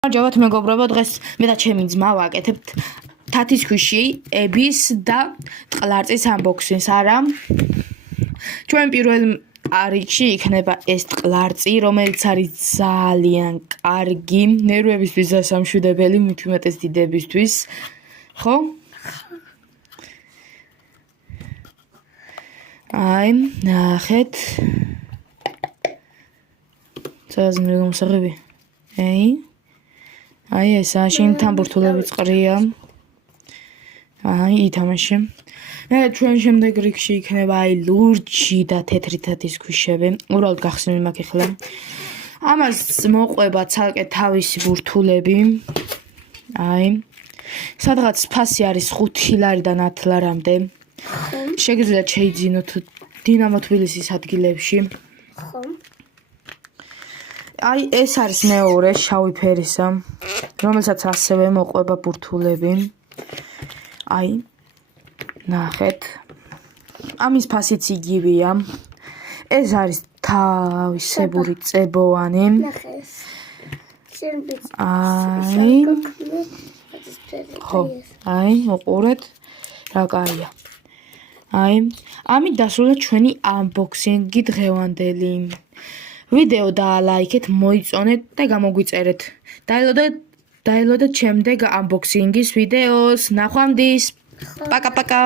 გამარჯობათ მეგობრებო, დღეს მე და ჩემი ძმა ვაკეთებთ თათის ქვიში ების და ტყლარწის unboxing-ს, არა? ჩვენ პირველ არიგში იქნება ეს ტყლარწი, რომელიც არის ძალიან კარგი, ნერვებისთვის დასამშვიდებელი, მით უმეტეს დიდებისთვის, ხო? აი, ნახეთ. ზაზმე გამოსაღები. აი ესა შენ თამბურთულები წყრია. აი ითამაშე. ჩვენ შემდეგ რიგში იქნება აი ლურჯი და თეთრი თათის ქვიშები. უბრალოდ გახსნილი მაქვს ახლა. ამას მოყვება ცალკე თავისი ბურთულები. აი. სადღაც ფასი არის 5 ლარიდან 10 ლარამდე. შეგიძლიათ შეიძინოთ დინამო თბილისის ადგილებში. ხო. აი ეს არის მეორე შავი ფერისა, რომელსაც ასევე მოყვება ბურთულები. აი ნახეთ. ამის ფასიც იგივეა. ეს არის თავისებური წებოვანი. აი ხო, აი მოყურეთ რა კაია. აი ამით დასრულდა ჩვენი unboxing-ი დღევანდელი. ვიდეო დაალაიქეთ, მოიწონეთ და გამოგვიწერეთ. დაელოდეთ შემდეგ unboxing-ის ვიდეოს. ნახვამდის. პაკა-პაკა.